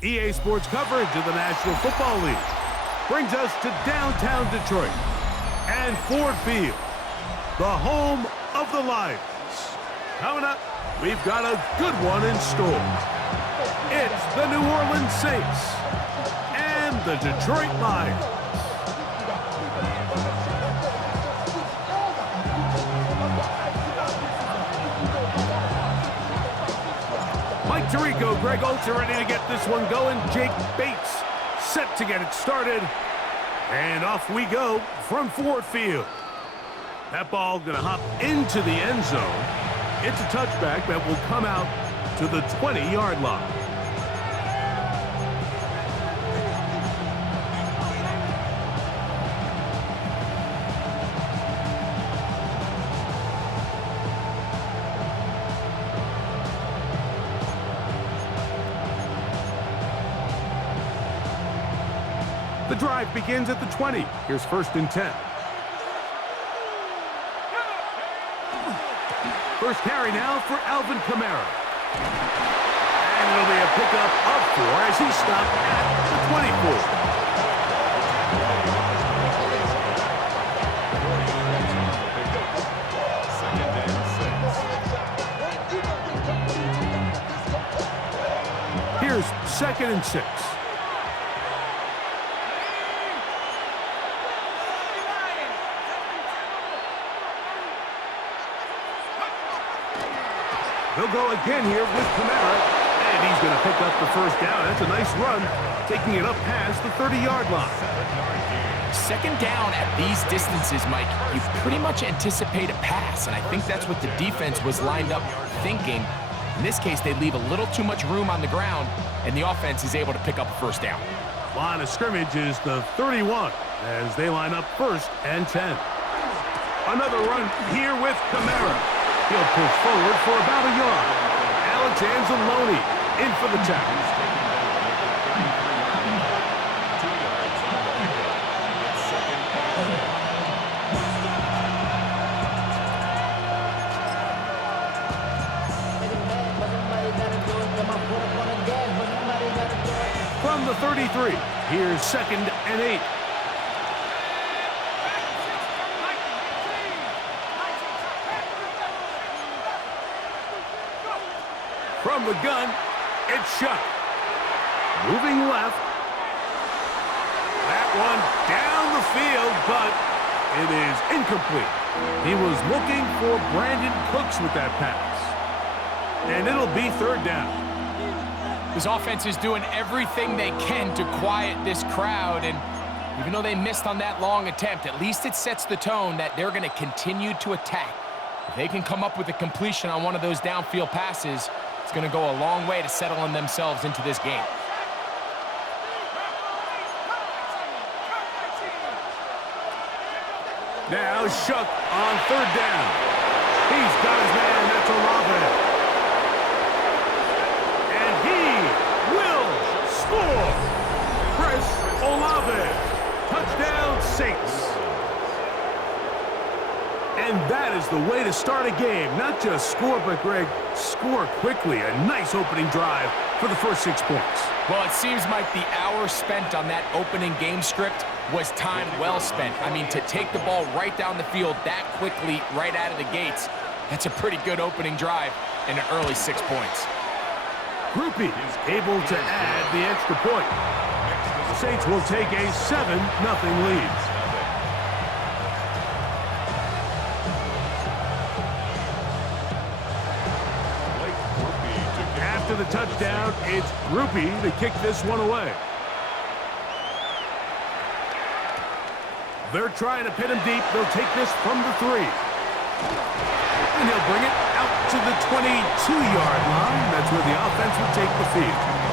EA Sports coverage of the National Football League brings us to downtown Detroit and Ford Field, the home of the Lions. Coming up, we've got a good one in store. It's the New Orleans Saints and the Detroit Lions. Mike Tirico, Greg Olsen ready to get this one going. Jake Bates set to get it started. And off we go from Ford Field. That ball going to hop into the end zone. It's a touchback that will come out to the 20-yard line. The drive begins at the 20. Here's 1st and 10. First carry now for Alvin Kamara. And it'll be a pickup of 4 as he stopped at the 24. Here's 2nd and 6. He'll go again here with Kamara, and he's going to pick up the 1st down. That's a nice run, taking it up past the 30-yard line. 2nd down at these distances, Mike, you pretty much anticipate a pass, and I think that's what the defense was lined up thinking. In this case, they leave a little too much room on the ground, and the offense is able to pick up a 1st down. Line of scrimmage is the 31 as they line up 1st and 10. Another run here with Kamara. He'll push forward for about a yard. Alex Anzalone in for the tackle. From the 33, here's 2nd and 8. From the gun, it's Shuck. Moving left. That one down the field, but it is incomplete. He was looking for Brandon Cooks with that pass. And it'll be 3rd down. This offense is doing everything they can to quiet this crowd, and even though they missed on that long attempt, at least it sets the tone that they're going to continue to attack. If they can come up with a completion on one of those downfield passes, it's going to go a long way to settling themselves into this game. Now Shuck on 3rd down. He's got his man, that's Olave. And he will score. Chris Olave. Touchdown Saints. And that is the way to start a game. Not just score, but, Greg, score quickly. A nice opening drive for the first 6 points. Well, it seems like the hour spent on that opening game script was time well spent. I mean, to take the ball right down the field that quickly, right out of the gates, that's a pretty good opening drive and an early 6 points. Groupie is able to add the extra point. The Saints will take a 7-0 lead. After the touchdown, it's Groupie to kick this one away. They're trying to pin him deep. They'll take this from the 3. And he'll bring it out to the 22-yard line. That's where the offense will take the field.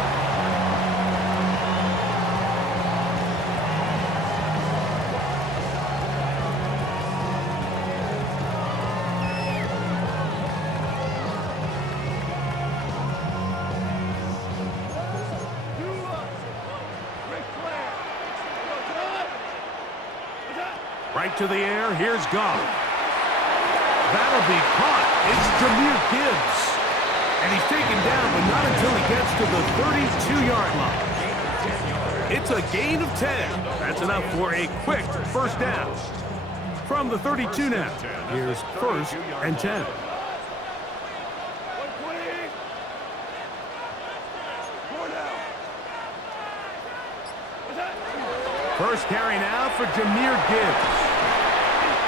Right to the air. Here's Goff. That'll be caught. It's Jahmyr Gibbs. And he's taken down, but not until he gets to the 32-yard line. It's a gain of 10. That's enough for a quick first down. From the 32 now, here's 1st and 10. First carry now for Jahmyr Gibbs.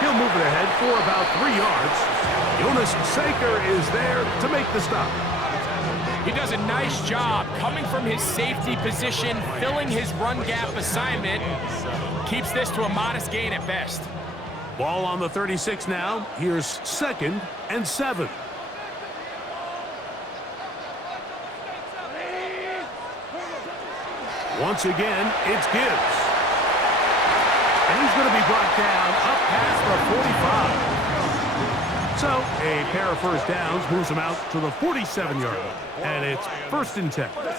He'll move it ahead for about 3 yards. Jonas Saker is there to make the stop. He does a nice job coming from his safety position, filling his run gap assignment. Keeps this to a modest gain at best. Ball on the 36 now. Here's 2nd and 7. Once again, it's Gibbs. And he's going to be brought down up past the 45. So a pair of first downs moves him out to the 47-yard line. And it's 1st and 10. That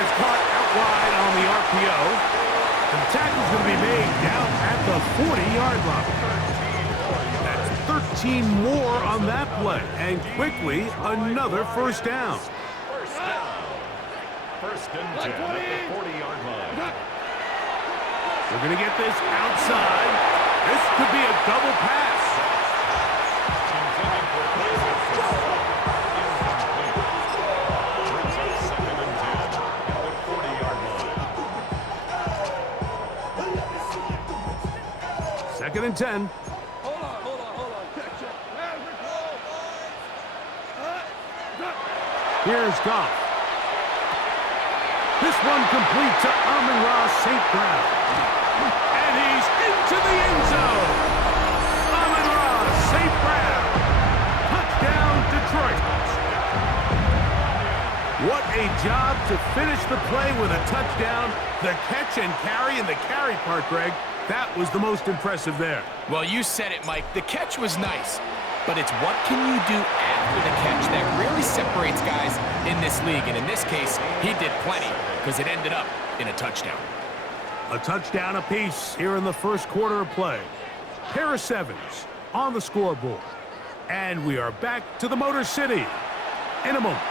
is caught out wide on the RPO. And the tackle's going to be made down at the 40-yard line. That's 13 more on that play. And quickly, another first down. First and 10 at the 40-yard line. We're going to get this outside. This could be a double pass. Second and 10. Hold on. Here's Goff. This one complete to Amon-Ra St. Brown. And he's into the end zone. Amon-Ra St. Brown. Touchdown, Detroit. What a job to finish the play with a touchdown. The catch and carry, and the carry part, Greg, that was the most impressive there. Well, you said it, Mike. The catch was nice, but it's what can you do after the catch that really separates guys in this league. And in this case, he did plenty because it ended up in a touchdown. A touchdown apiece here in the first quarter of play. Pair of sevens on the scoreboard. And we are back to the Motor City in a moment.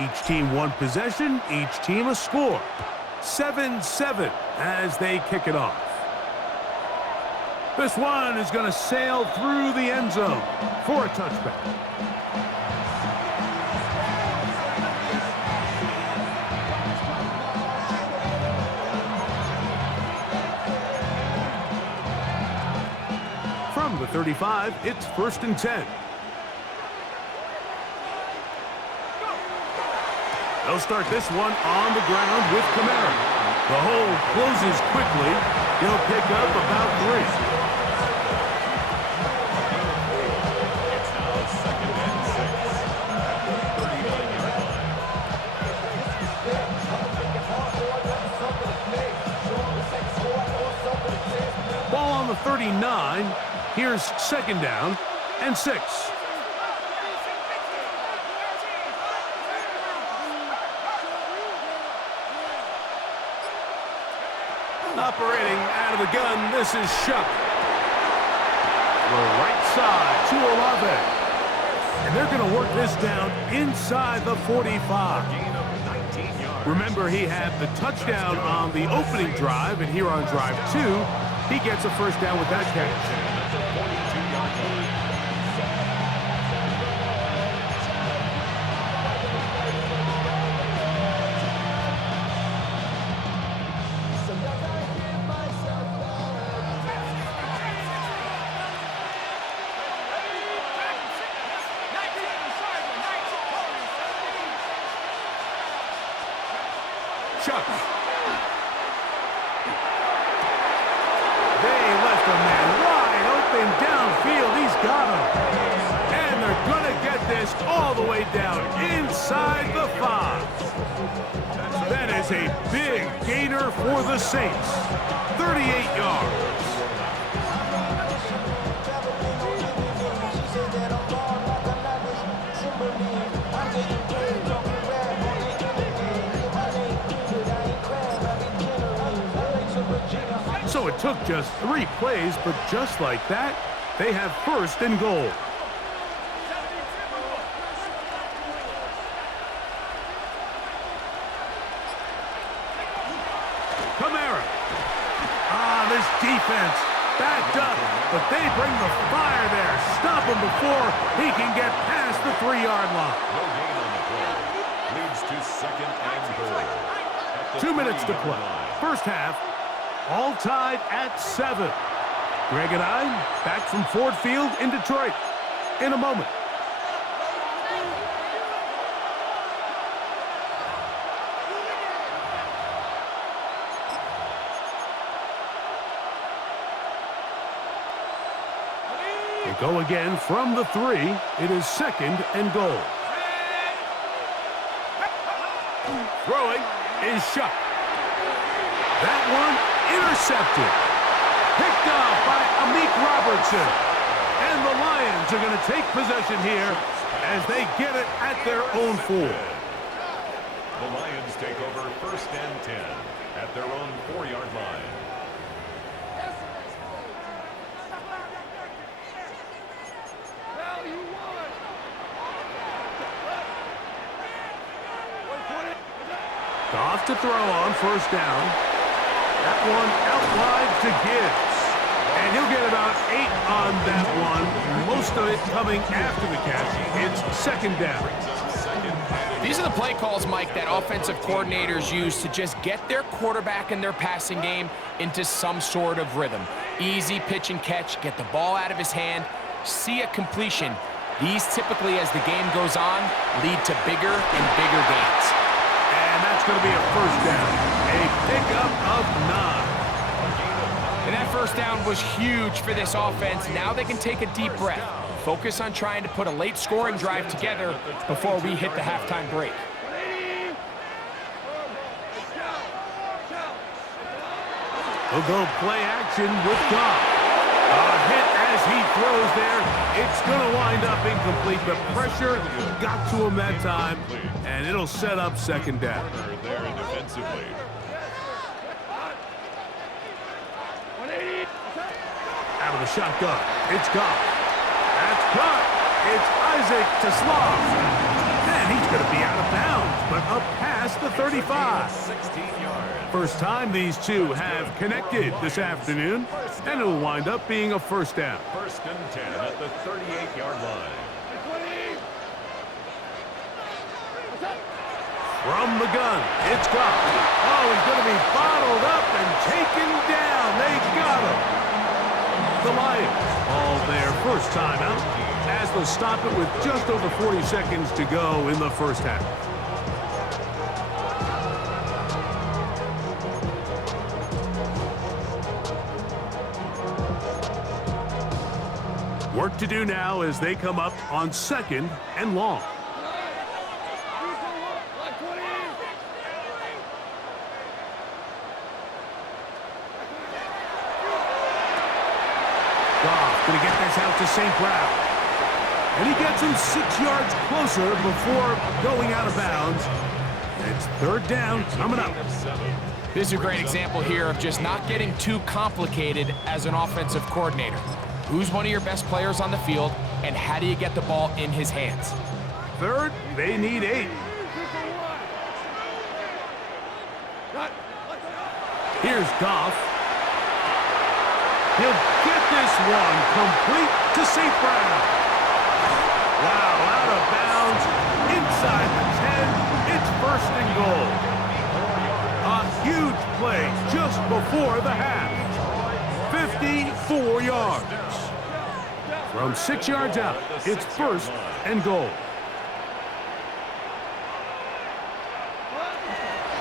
Each team one possession, each team a score. 7-7 as they kick it off. This one is going to sail through the end zone for a touchback. From the 35, it's 1st and 10. They'll start this one on the ground with Kamara. The hole closes quickly. He'll pick up about 3. It's now 2nd and 6. Ball on the 39. Here's 2nd down and 6. Operating out of the gun, this is Shuck. The right side to Olave. And they're going to work this down inside the 45. Remember, he had the touchdown on the opening drive, and here on drive 2, he gets a first down with that catch. Chuck. They left a man wide open downfield. He's got him. And they're going to get this all the way down inside the 5. That is a big gainer for the Saints. 38 yards. So it took just 3 plays, but just like that, they have first and goal. Kamara. This defense backed up, but they bring the fire there. Stop him before he can get past the 3-yard line. No gain on the play. Leads to second and goal. At the 2 minutes to 3-yard play. line. First half, all tied at 7. Greg and I back from Ford Field in Detroit in a moment. They go again from the 3. It is second and goal. Throwing is shot. That one intercepted. Picked off by Amik Robertson. And the Lions are going to take possession here as they get it at their own 4. The Lions take over first and 10 at their own 4-yard line. Goff to throw on first down. That one out wide to Gibbs. And he'll get about 8 on that one. Most of it coming after the catch. It's second down. These are the play calls, Mike, that offensive coordinators use to just get their quarterback and their passing game into some sort of rhythm. Easy pitch and catch, get the ball out of his hand, see a completion. These typically, as the game goes on, lead to bigger and bigger gains. And that's going to be a first down. A pickup of 9. And that first down was huge for this offense. Now they can take a deep breath. Focus on trying to put a late scoring drive together before we hit the halftime break. We'll go play action with Goff. A hit as he throws there. It's going to wind up incomplete. The pressure got to him that time, and it'll set up second down. There defensively. Out of the shotgun, it's Goff. That's caught. It's Isaac to Slav. And he's going to be out of bounds, but up past the 35. 16 yards. First time these two have connected this afternoon, and it'll wind up being a first down. First and 10 at the 38-yard line. From the gun, it's Goff. Oh, he's going to be bottled up and taken down. They got him. The Lions all their first time out as they'll stop it with just over 40 seconds to go in the first half. Work to do now as they come up on second and long. Goff going to get this out to St. Brown. And he gets him 6 yards closer before going out of bounds. It's third down coming up. This is a great example here of just not getting too complicated as an offensive coordinator. Who's one of your best players on the field, and how do you get the ball in his hands? Third, they need 8. Here's Goff. He'll get this one complete to St. Brown. Wow, out of bounds, inside the 10, it's first and goal. A huge play just before the half. 54 yards. From 6 yards out, it's first and goal.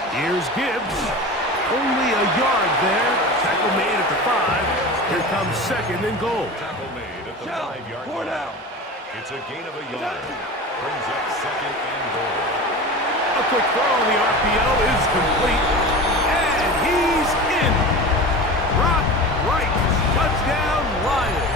Here's Gibbs. Only a yard there. Tackle made at the 5. Here comes second and goal. Tackle made at the 5-yard line. It's a gain of a yard. Brings up second and goal. A quick throw on the RPO is complete. And he's in. Rock right. Touchdown, Lions.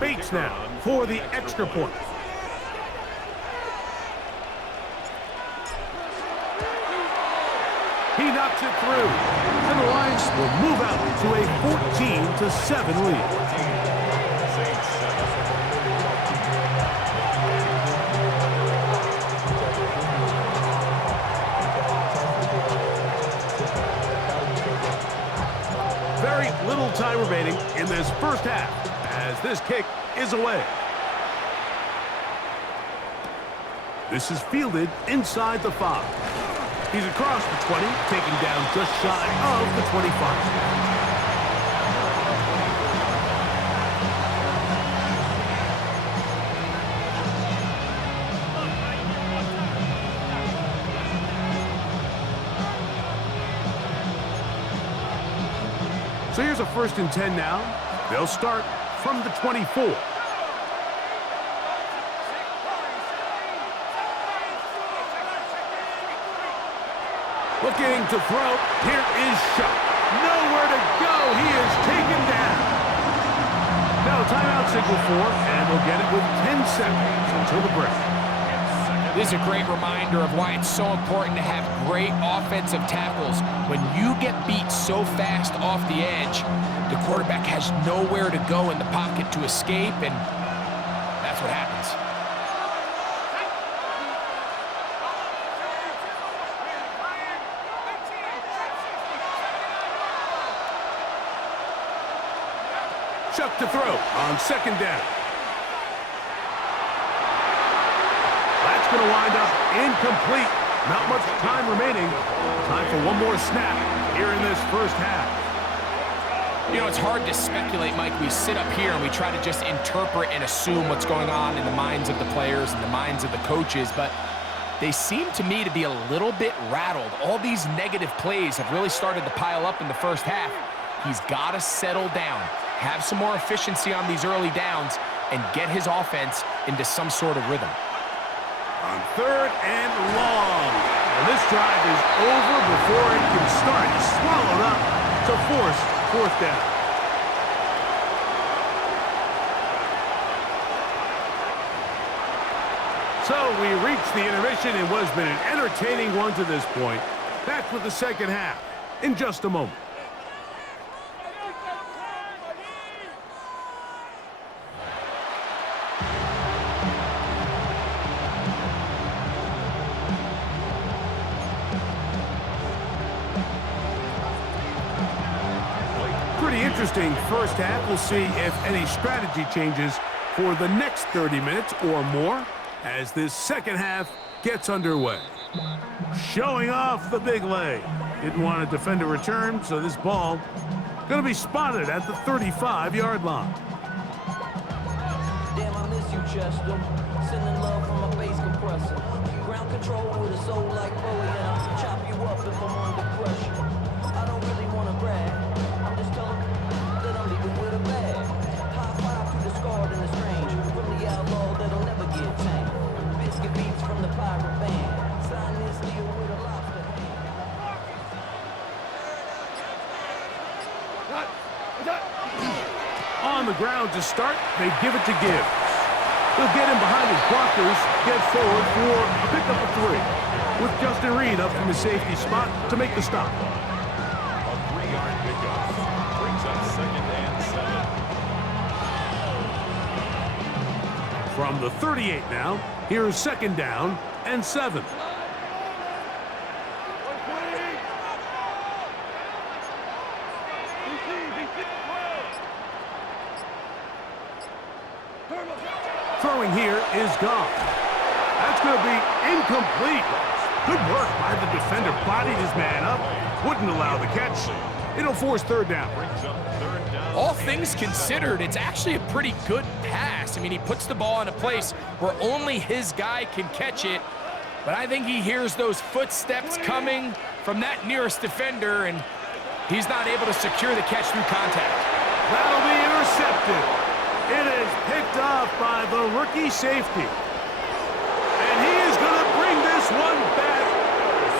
Bates now for the extra point. He knocks it through. And the Lions will move out to a 14-7 lead. Very little time remaining in this first half as this kick is away. This is fielded inside the 5. He's across the 20, taken down just shy of the 25. So here's a 1st and 10 now. They'll start from the 24. Looking to throw. Here is shot. Nowhere to go. He is taken down. Now timeout signal 4, and they'll get it with 10 seconds until the break. This is a great reminder of why it's so important to have great offensive tackles. When you get beat so fast off the edge, the quarterback has nowhere to go in the pocket to escape, and that's what happens. Chuck to throw on 2nd down. That's going to wind up incomplete. Not much time remaining. Time for one more snap here in this first half. You know, it's hard to speculate, Mike. We sit up here and we try to just interpret and assume what's going on in the minds of the players and the minds of the coaches, but they seem to me to be a little bit rattled. All these negative plays have really started to pile up in the first half. He's got to settle down, have some more efficiency on these early downs, and get his offense into some sort of rhythm. On 3rd and long. And this drive is over before it can start. He's swallowed up to force 4th down. So we reach the intermission. It was been an entertaining one to this point. Back with the second half in just a moment. Pretty interesting first half. We'll see if any strategy changes for the next 30 minutes or more as this second half gets underway. Showing off the big leg. Didn't want to defend a return, so this ball going to be spotted at the 35-yard line. Damn, I miss you, Chester. Sending love from a bass compressor. Ground control with a soul like Bowie, and I'll chop you up if I'm under pressure. I don't really want to brag. I'm just telling that I'm leaving with a bag. High five to the scarred and the strange. From the outlaw that'll never get tamed. Biscuit beats from the pirate band. Sign this deal with a lobster hand. On the ground to start, they give it to Gibbs. He'll get him behind his blockers, get forward for a pickup of 3. With Justin Reed up from the safety spot to make the stop. A 3-yard pickup brings up 2nd and 7. From the 38 now, here's 2nd down and 7. Throwing here is gone. That's going to be incomplete. Good work by the defender. Bodied his man up. Wouldn't allow the catch. It'll force 3rd down. All things considered, it's actually a pretty good pass. I mean, he puts the ball in a place where only his guy can catch it. But I think he hears those footsteps coming from that nearest defender, and he's not able to secure the catch through contact. That'll be intercepted. It is picked off by the rookie safety. And he is going to bring this one back.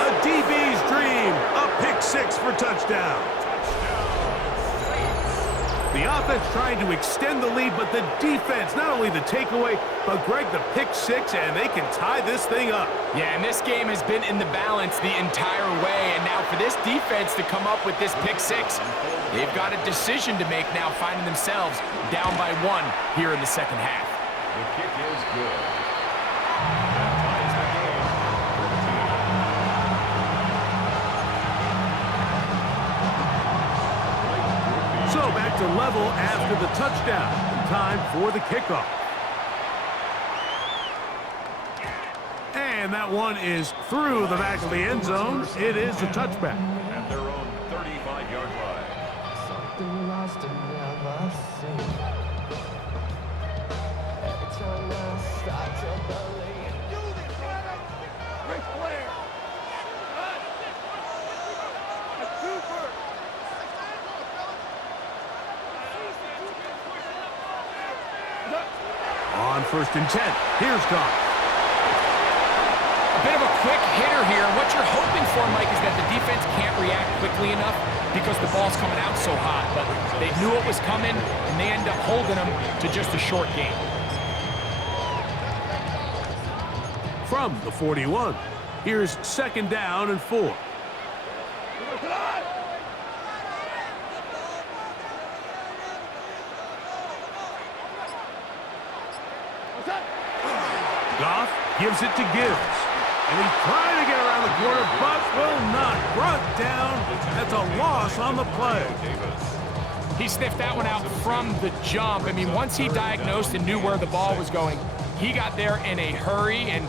A DB's dream. A pick 6 for touchdown. The offense trying to extend the lead, but the defense, not only the takeaway, but Greg, the pick six, and they can tie this thing up. Yeah, and this game has been in the balance the entire way, and now for this defense to come up with this pick six, they've got a decision to make now, finding themselves down by 1 here in the second half. The kick is good. That ties the game. So back to level after the touchdown. Time for the kickoff. And that one is through the back of the end zone. It is a touchback. At their own 35-yard line. Something lost and never seen. Every time I start to believe. Ric Flair. On 1st and 10, here's Goff. A bit of a quick hitter here. What you're hoping for, Mike, is that the defense can't react quickly enough because the ball's coming out so hot. But they knew it was coming, and they end up holding them to just a short gain. From the 41, here's 2nd down and 4. Goff gives it to Gibbs. And he's trying to get around the corner, but will not. Brought down. That's a loss on the play. He sniffed that one out from the jump. I mean, once he diagnosed and knew where the ball was going, he got there in a hurry, and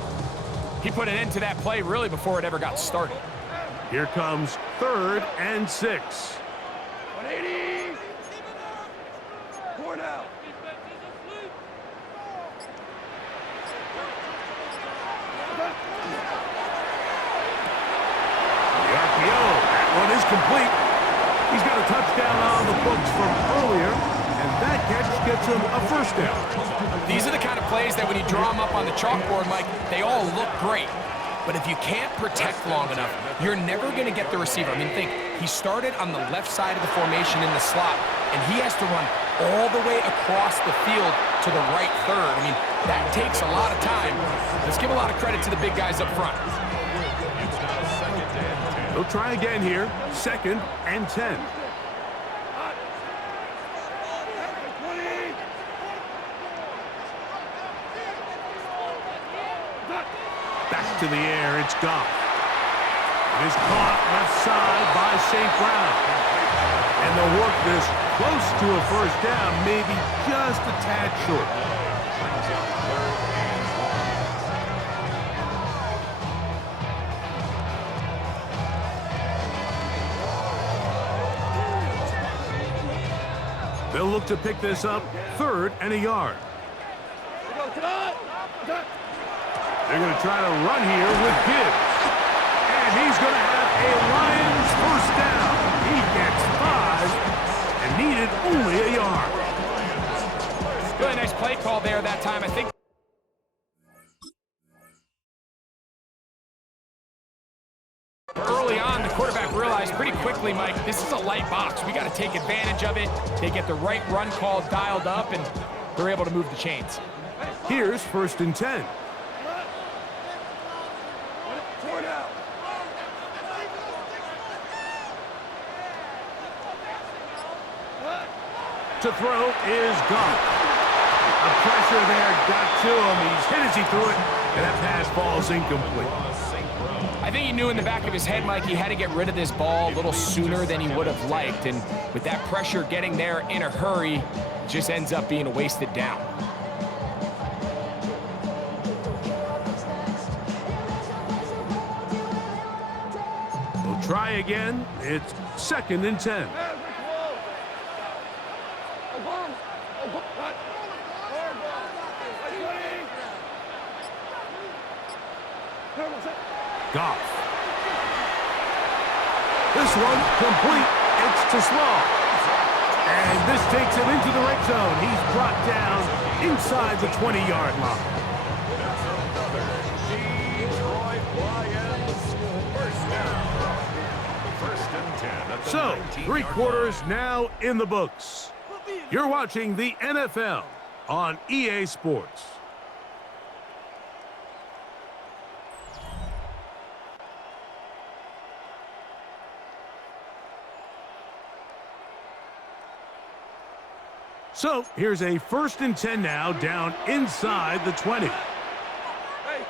he put an end to that play really before it ever got started. Here comes 3rd and 6. 180. 4 now. The RPO, that one is complete. He's got a touchdown on the books from earlier, and that catch gets him a 1st down. These are the kind of plays that when you draw them up on the chalkboard, Mike, they all look great. But if you can't protect long enough, you're never going to get the receiver. I mean, think, he started on the left side of the formation in the slot, and he has to run all the way across the field to the right third. I mean, that takes a lot of time. Let's give a lot of credit to the big guys up front. They'll try again here. 2nd and 10. Back to the air, it's Goff. It is caught left side by St. Brown. And they'll work this close to a 1st down, maybe just a tad short. They'll look to pick this up 3rd and a yard. They're going to try to run here with Gibbs. And he's going to have a Lions 1st down. He gets 5 and needed only a yard. Really nice play call there that time. I think early on, the quarterback realized pretty quickly, Mike, this is a light box. We got to take advantage of it. They get the right run call dialed up, and they're able to move the chains. Here's 1st and 10. To throw is Goff. A pressure there got to him. He's hit as he threw it, and that pass falls incomplete. I think he knew in the back of his head, Mike, he had to get rid of this ball a little sooner than he would have liked. And with that pressure getting there in a hurry, it just ends up being a wasted down. We'll try again. It's 2nd and 10. Goff. This one complete. It's to Small. And this takes him into the red zone. He's brought down inside the 20-yard line. So, 3 quarters now in the books. You're watching the NFL on EA Sports. So here's a 1st and 10 now, down inside the 20. Hey,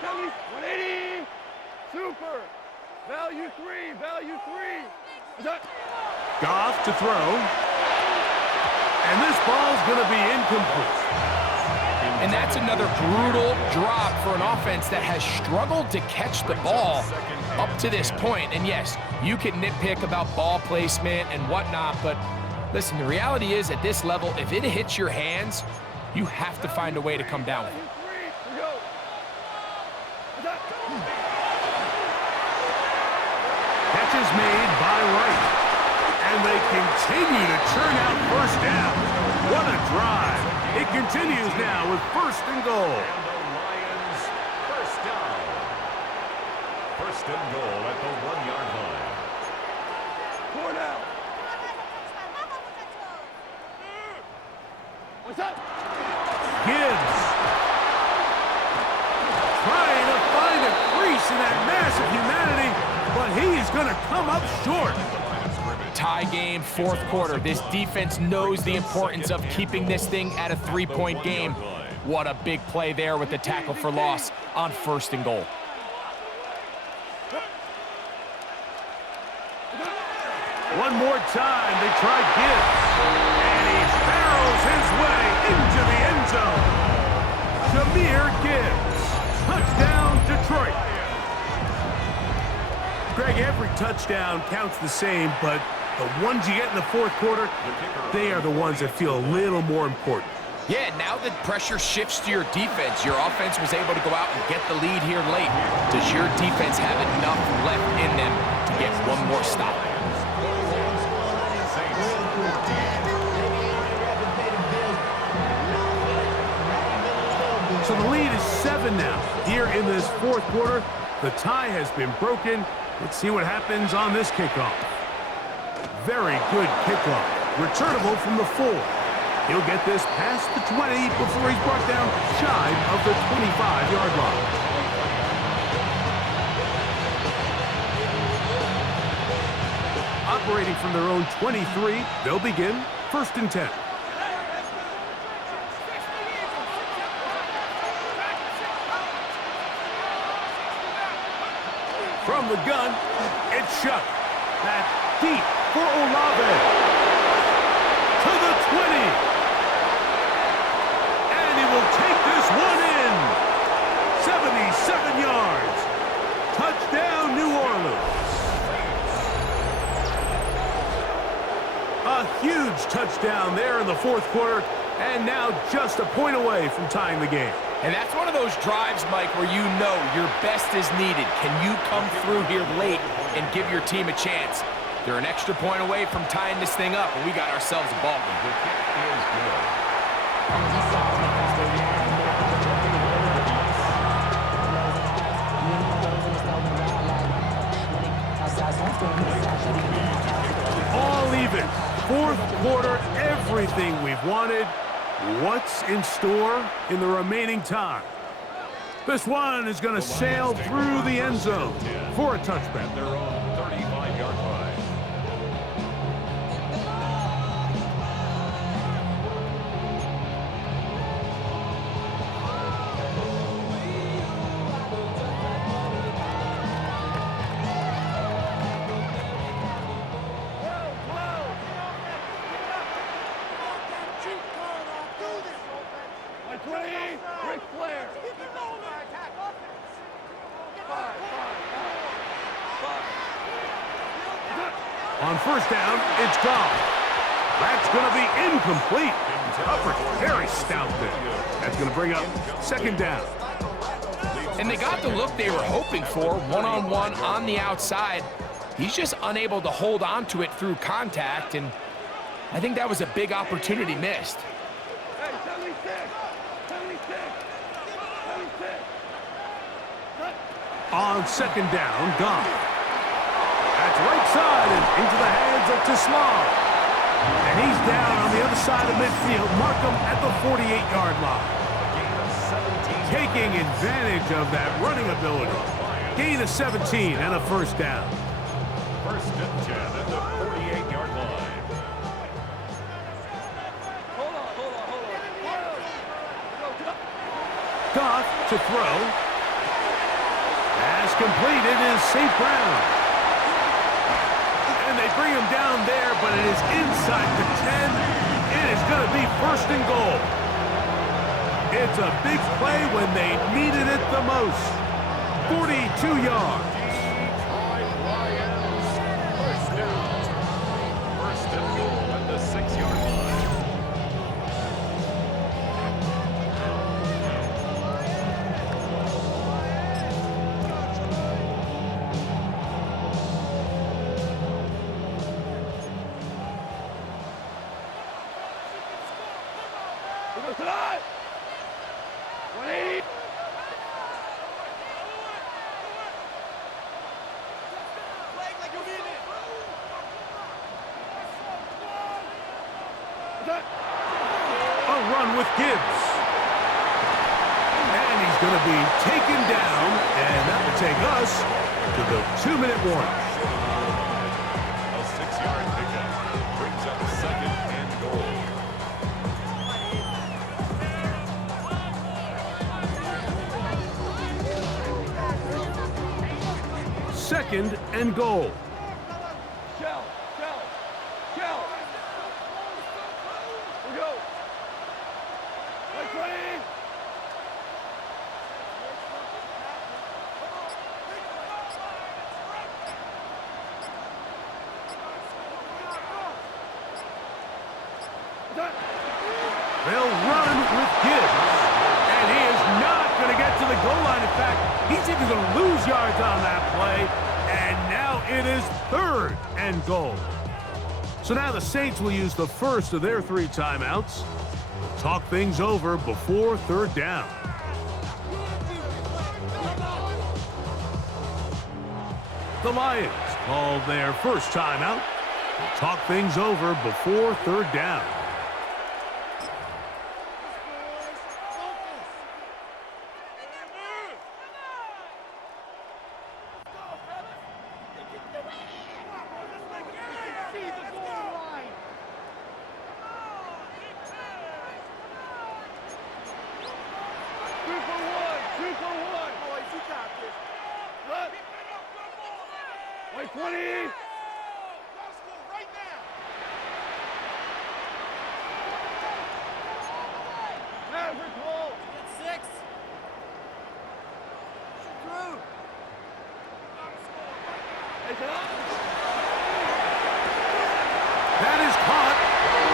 180. Super. Value 3. Value 3. Goff to throw. And this ball's going to be incomplete. And that's another brutal drop for an offense that has struggled to catch the ball up to this point. And yes, you can nitpick about ball placement and whatnot, but listen, the reality is at this level, if it hits your hands, you have to find a way to come down with it. Catch is made by Wright. And they continue to churn out 1st down. What a drive. It continues now with 1st and goal. And the Lions, 1st down. 1st and goal at the 1-yard line. 4 now. What's up? Gibbs trying to find a crease in that mass of humanity, but he is going to come up short. Tie game, 4th quarter. This defense knows the importance of keeping this thing at a 3-point game. What a big play there with the tackle for loss on 1st and goal. One more time, they try Gibbs. And he barrels his way into the end zone. Jahmyr Gibbs. Touchdown, Detroit. Greg, every touchdown counts the same, but the ones you get in the 4th quarter, they are the ones that feel a little more important. Yeah, now that pressure shifts to your defense, your offense was able to go out and get the lead here late. Does your defense have enough left in them to get one more stop? So the lead is 7 now. Here in this 4th quarter, the tie has been broken. Let's see what happens on this kickoff. Very good kickoff. Returnable from the 4. He'll get this past the 20 before he's brought down shy of the 25-yard line. Operating from their own 23, they'll begin 1st and 10. From the gun, it's Shuck. That's deep for Olave. To the 20. And he will take this one in. 77 yards. Touchdown, New Orleans. A huge touchdown there in the 4th quarter. And now just a point away from tying the game. And that's one of those drives, Mike, where you know your best is needed. Can you come through here late and give your team a chance? They're an extra point away from tying this thing up, and we got ourselves a ball game. The kick is good. All even. 4th quarter, everything we've wanted. What's in store in the remaining time? This one is going to sail through the end zone for a touchback. Their own 35-yard line. On 1st down, it's Goff. That's going to be incomplete. Coverage very stout there. That's going to bring up 2nd down. And they got the look they were hoping for, one-on-one on the outside. He's just unable to hold on to it through contact, and I think that was a big opportunity missed. Hey, 76. 76. 76. On 2nd down, Goff. That's right side and into the hands of Tislam. And he's down on the other side of midfield. Mark him at the 48-yard line. Taking advantage of that running ability. Gain of 17 and a first down. First and 10 at the 48-yard line. Hold on. Goff to throw. Pass completed is St. Brown. And they bring him down there, but it is inside the 10. It is going to be first and goal. It's a big play when they needed it the most. 42 yards. First down. First and goal at the 6-yard line. We're going to tonight. 180. A run with Gibbs. And he's going to be taken down, and that will take us to the 2-minute warning. A 6-yard pickup brings up second and goal. Second and goal. Shell. We go. Right 20. They'll run with Gibbs. And he is not going to get to the goal line. In fact, he's even going to lose yards on that play. And now it is third and goal. So now the Saints will use the first of their 3 timeouts. Talk things over before third down. The Lions call their first timeout. They'll talk things over before third down. Right 20. Maverick ball. Get 6. Shoot through. Take it up. That is caught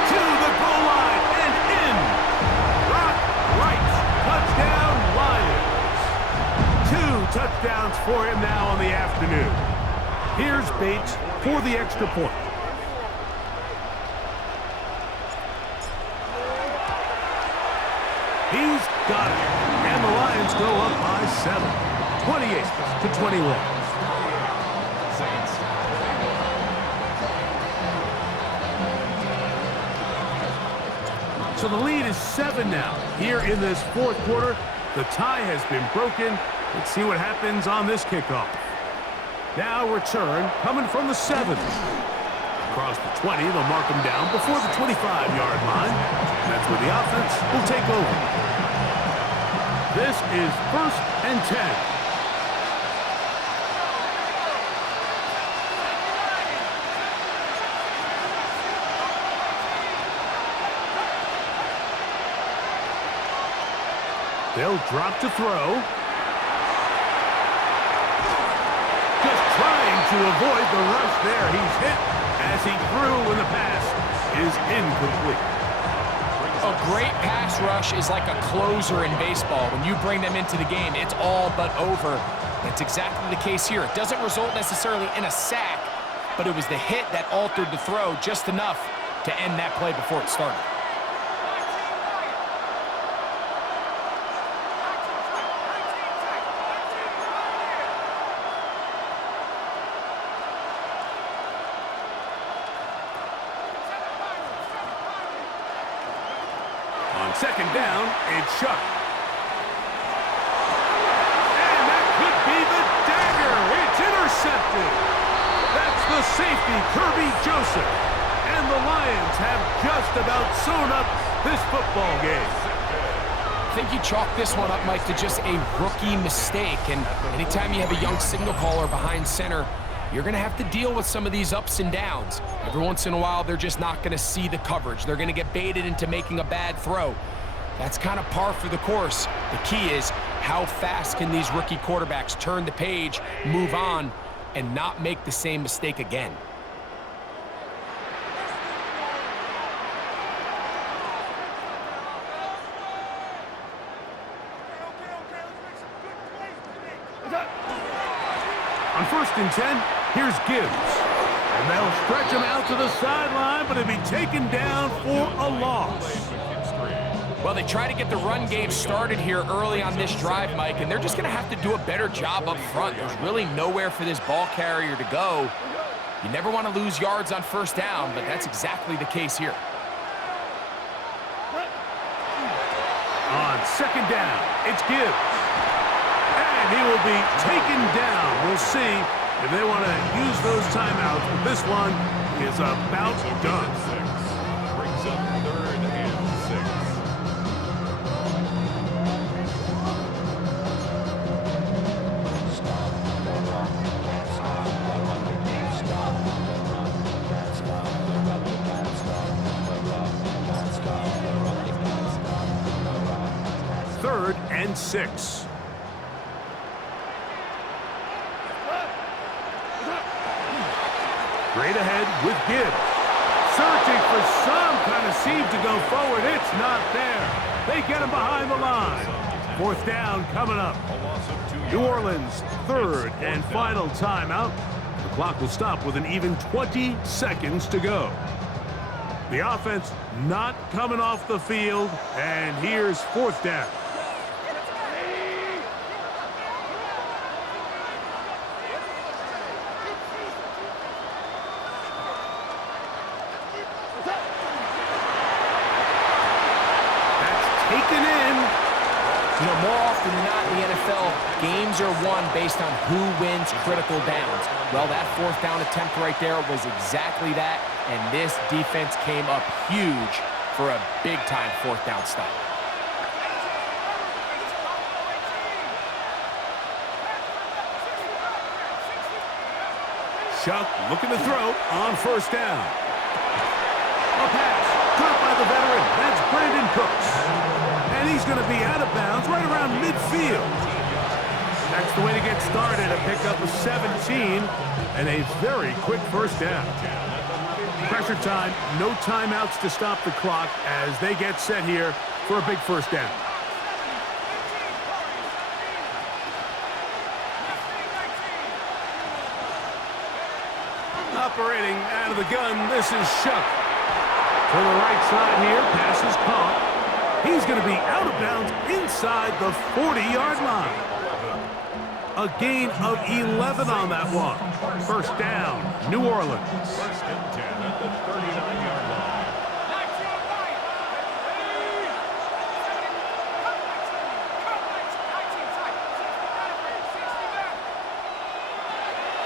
to the goal line and in. Brock Wright, touchdown Lions. 2 touchdowns for him now on the afternoon. Here's Bates for the extra point. He's got it. And the Lions go up by 7. 28-21. Saints. So the lead is 7 now. Here in this fourth quarter, the tie has been broken. Let's see what happens on this kickoff. Now return coming from the 7. Across the 20, they'll mark them down before the 25-yard line. That's where the offense will take over. This is first and 10. They'll drop to throw. Just trying to avoid the rush there. He's hit as he threw when the pass is incomplete. A great pass rush is like a closer in baseball. When you bring them into the game, it's all but over. That's exactly the case here. It doesn't result necessarily in a sack, but it was the hit that altered the throw just enough to end that play before it started. second down, it's Shuck. And that could be the dagger. It's intercepted. That's the safety, Kirby Joseph. And the Lions have just about sewn up this football game. I think you chalk this one up, Mike, to just a rookie mistake. And anytime you have a young signal caller behind center, you're going to have to deal with some of these ups and downs. Every once in a while, they're just not going to see the coverage. They're going to get baited into making a bad throw. That's kind of par for the course. The key is how fast can these rookie quarterbacks turn the page, move on, and not make the same mistake again. On 1st and 10, here's Gibbs. And they'll stretch him out to the sideline, but he'll be taken down for a loss. Well, they try to get the run game started here early on this drive, Mike, and they're just going to have to do a better job up front. There's really nowhere for this ball carrier to go. You never want to lose yards on 1st down, but that's exactly the case here. On 2nd down, it's Gibbs. And he will be taken down. We'll see if they want to use those timeouts, but this one is about done. Brings up 3rd and 6. Third and 6. Straight ahead with Gibbs. Searching for some kind of seed to go forward. It's not there. They get him behind the line. 4th down coming up. New Orleans, 3rd and final timeout. The clock will stop with an even 20 seconds to go. The offense not coming off the field, and here's 4th down. Taken in. You know, more often than not in the NFL, games are won based on who wins critical downs. Well, that 4th down attempt right there was exactly that, and this defense came up huge for a big-time 4th down stop. Shuck looking to throw on 1st down. A pass caught by the veteran. That's Brandon Cooks. And he's going to be out of bounds right around midfield. That's the way to get started. A pickup of 17 and a very quick 1st down. Pressure time, no timeouts to stop the clock as they get set here for a big 1st down. Operating out of the gun, this is Shuck. To the right side here, pass is caught. He's going to be out of bounds inside the 40-yard line. A gain of 11 on that one. 1st down, New Orleans. 1st and 10 at the 39-yard line.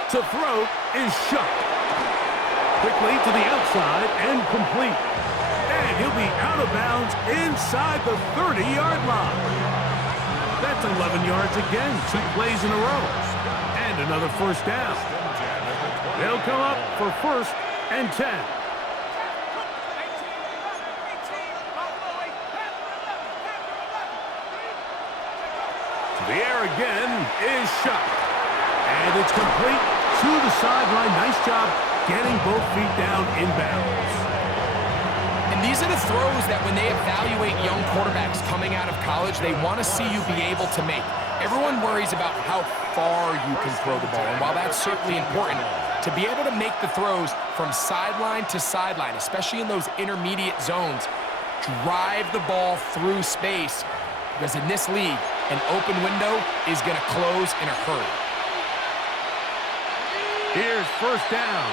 To throw is Shuck. Quickly to the outside and complete. And he'll be out of bounds inside the 30-yard line. That's 11 yards again, 2 plays in a row. And another 1st down. They'll come up for 1st and 10. To the air again is Shuck. And it's complete to the sideline. Nice job getting both feet down in bounds. And these are the throws that when they evaluate young quarterbacks coming out of college, they want to see you be able to make. Everyone worries about how far you can throw the ball. And while that's certainly important, to be able to make the throws from sideline to sideline, especially in those intermediate zones, drive the ball through space. Because in this league, an open window is going to close in a hurry. Here's 1st down.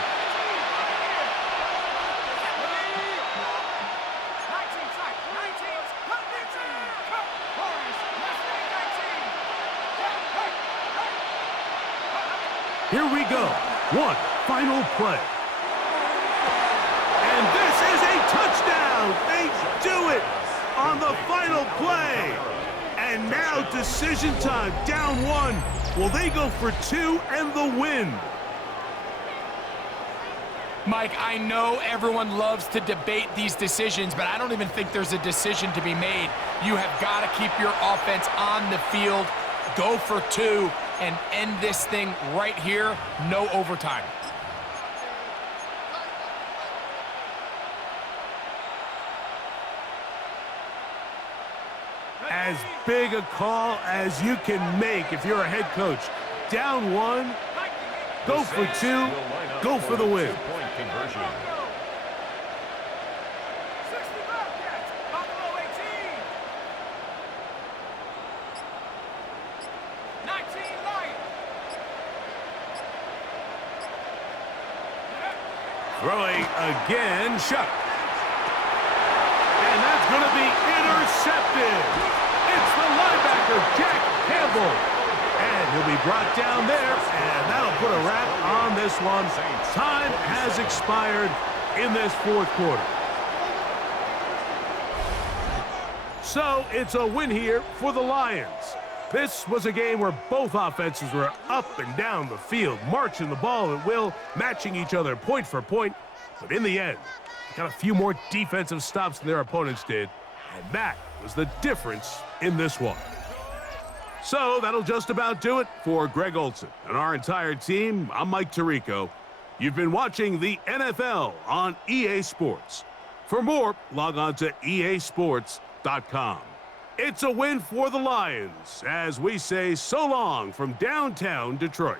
Here we go. One final play. And this is a touchdown. They do it on the final play. And now decision time, down one. Will they go for two and the win? Mike, I know everyone loves to debate these decisions, but I don't even think there's a decision to be made. You have got to keep your offense on the field, go for two, and end this thing right here, no overtime. As big a call as you can make if you're a head coach. Down one, go for two, go for the win. Two-point conversion. 60 Bobcats, Buffalo 18. 19 Lions. Throwing again, shot. And that's going to be intercepted. It's the linebacker, Jack Campbell. And he'll be brought down there, and that'll put a wrap on this one. Time has expired in this fourth quarter. So it's a win here for the Lions. This was a game where both offenses were up and down the field, marching the ball at will, matching each other point for point. But in the end, they got a few more defensive stops than their opponents did, and that was the difference in this one. So that'll just about do it for Greg Olson and our entire team. I'm Mike Tirico. You've been watching the NFL on EA Sports. For more, log on to easports.com. It's a win for the Lions as we say so long from downtown Detroit.